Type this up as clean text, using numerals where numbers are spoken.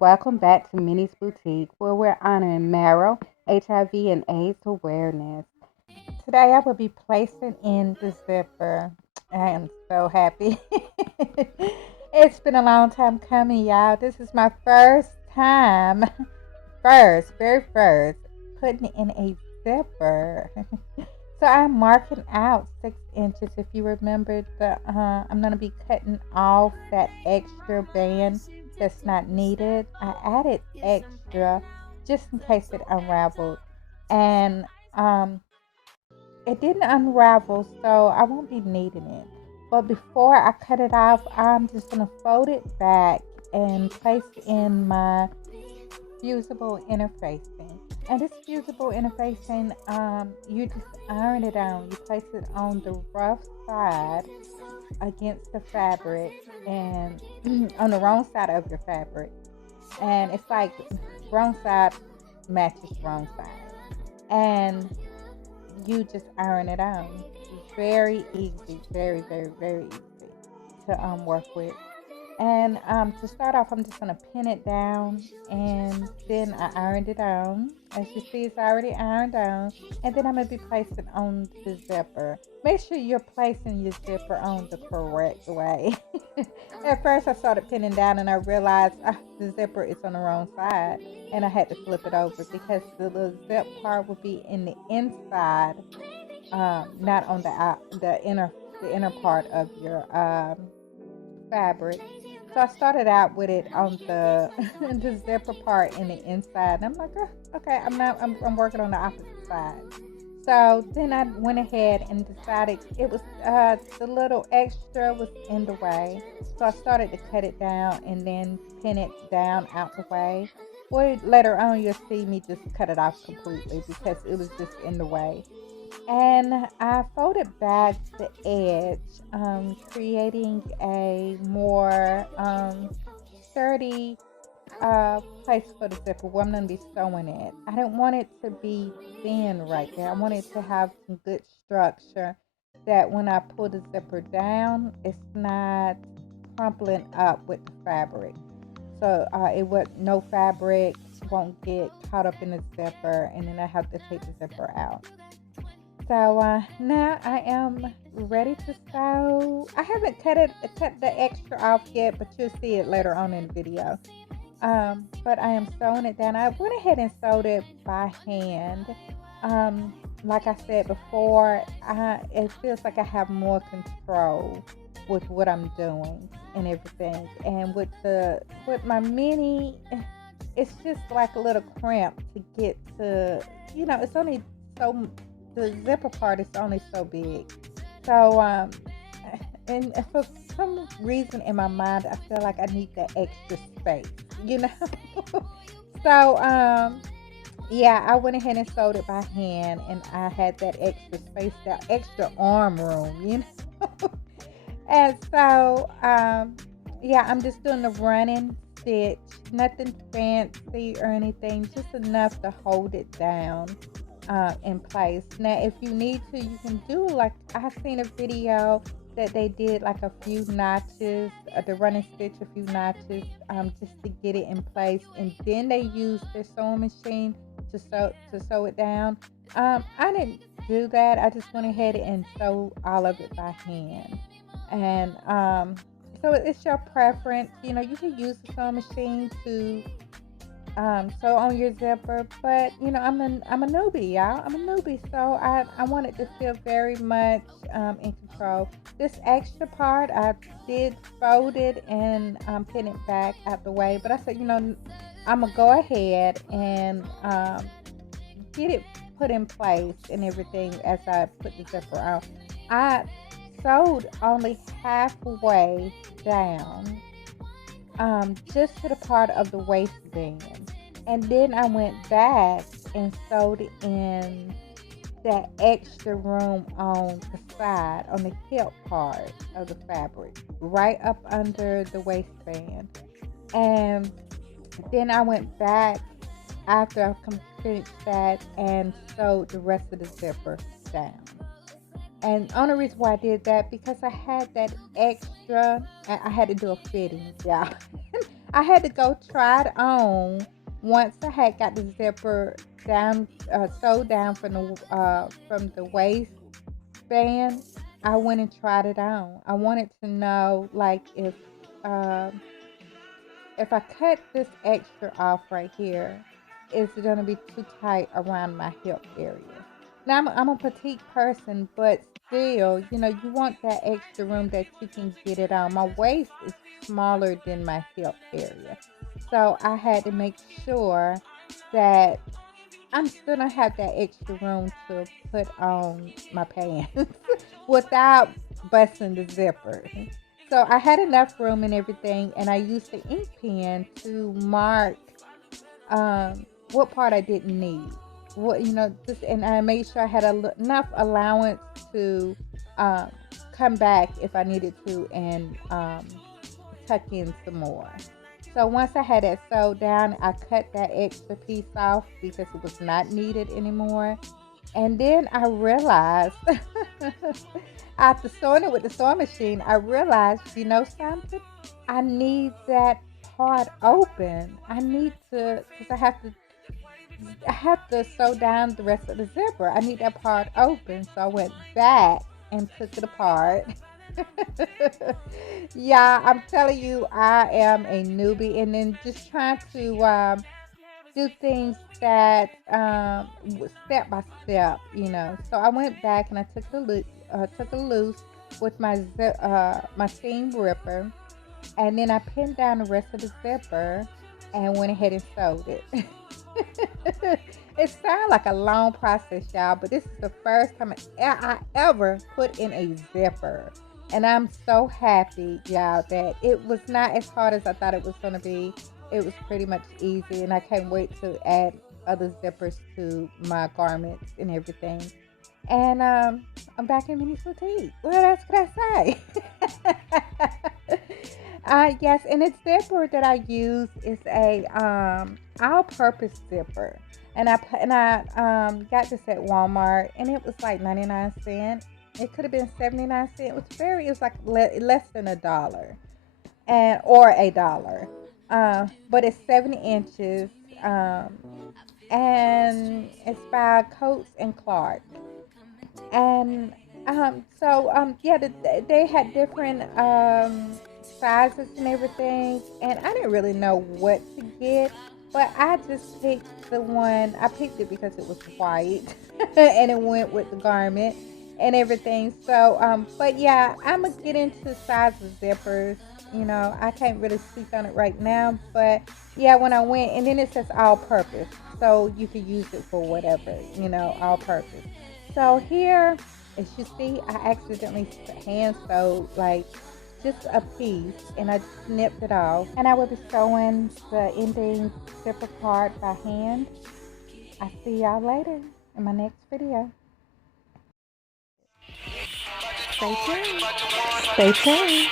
welcome back to Minnie's Boutique, where we're honoring marrow, HIV, and AIDS awareness. Today, I will be placing in the zipper. I am so happy. It's been a long time coming, y'all. This is my first time, very first, putting in a zipper. So I'm marking out 6 inches. If you remember, I'm gonna be cutting off that extra band that's not needed. I added extra just in case it unraveled, and um, it didn't unravel, so I won't be needing it. But before I cut it off, I'm just gonna fold it back and place in my fusible interfacing. And this fusible interfacing, you just iron it down. You place it on the rough side against the fabric and on the wrong side of your fabric. And it's like wrong side matches wrong side. And you just iron it on. Very easy, very easy to work with. And to start off, I'm just going to pin it down, and then I ironed it on. As you see, it's already ironed on. And then I'm going to be placing on the zipper. Make sure you're placing your zipper on the correct way. At first, I started pinning down, and I realized the zipper is on the wrong side. And I had to flip it over because the little zip part would be in the inside, not on the inner part of your fabric. So I started out with it on the the zipper part in the inside, and I'm like, oh, okay, I'm working on the opposite side. So then I went ahead and decided it was the little extra was in the way. So I started to cut it down and then pin it down out the way. Well, later on you'll see me just cut it off completely because it was just in the way. And I folded back the edge, creating a more sturdy place for the zipper where I'm going to be sewing it. I didn't want it to be thin right there. I wanted to have some good structure that when I pull the zipper down, it's not crumpling up with the fabric. So no fabric won't get caught up in the zipper, and then I have to take the zipper out. So now I am ready to sew. I haven't cut the extra off yet, but you'll see it later on in the video. But I am sewing it down. I went ahead and sewed it by hand. Like I said before, it feels like I have more control with what I'm doing and everything. And with my mini, it's just like a little cramp to get to. It's only so. The zipper part is only so big. So, and for some reason in my mind, I feel like I need that extra space. So, yeah, I went ahead and sewed it by hand, and I had that extra space, that extra arm room. And so, yeah, I'm just doing the running stitch, nothing fancy or anything, just enough to hold it down in place. Now, if you need to, you can do like I've seen a video that they did like a few notches, the running stitch, a few notches, just to get it in place, and then they used their sewing machine to sew it down. I didn't do that. I just went ahead and sewed all of it by hand, and so it's your preference. You can use the sewing machine to sew on your zipper, but I'm a newbie, y'all. I'm a newbie, so I wanted to feel very much in control. This extra part, I did fold it and pin it back out the way, but I said, I'm gonna go ahead and get it put in place and everything as I put the zipper on. I sewed only halfway down, just to the part of the waistband. And then I went back and sewed in that extra room on the side, on the hip part of the fabric, right up under the waistband. And then I went back after I completed that and sewed the rest of the zipper down. And the only reason why I did that because I had that extra, I had to do a fitting, yeah. I had to go try it on once I had got the zipper down, sewed down from the waistband. I went and tried it on. I wanted to know, like, um, if I cut this extra off right here, is it gonna be too tight around my hip area? Now I'm a petite person, but still, you want that extra room that you can get it on. My waist is smaller than my hip area, so I had to make sure that I'm still gonna have that extra room to put on my pants without busting the zipper. So I had enough room and everything, and I used the ink pen to mark what part I didn't need. And I made sure I had enough allowance to um, come back if I needed to and tuck in some more. So once I had that sewed down, I cut that extra piece off because it was not needed anymore. And then I realized, after sewing it with the sewing machine, I realized, something? I need that part open. Because I have to sew down the rest of the zipper. I need that part open. So I went back and took it apart. Yeah, I'm telling you, I am a newbie, and then just trying to do things that step by step. So I went back and I took a loose with my seam ripper, and then I pinned down the rest of the zipper and went ahead and sewed it. It sounds like a long process, y'all, but this is the first time I ever put in a zipper. And I'm so happy, y'all, that it was not as hard as I thought it was going to be. It was pretty much easy, and I can't wait to add other zippers to my garments and everything. And I'm back in Mini Boutique. What else could I say? Yes, and the zipper that I use is a all-purpose zipper, and I got this at Walmart, and it was like 99 cents. It could have been 79 cents. It was like less than $1, or $1. But it's 70 inches, and it's by Coats and Clark. And yeah, they had different sizes and everything, and I didn't really know what to get, but I just picked the one. I picked it because it was white and it went with the garment and everything. So but yeah, I'm gonna get into size of zippers. I can't really speak on it right now, but yeah, when I went, and then it says all purpose, so you can use it for whatever, all purpose. So here, as you see, I accidentally hand sewed like just a piece, and I snipped it off. And I will be sewing the ending zipper part by hand. I'll see y'all later in my next video. Stay tuned. Stay tuned.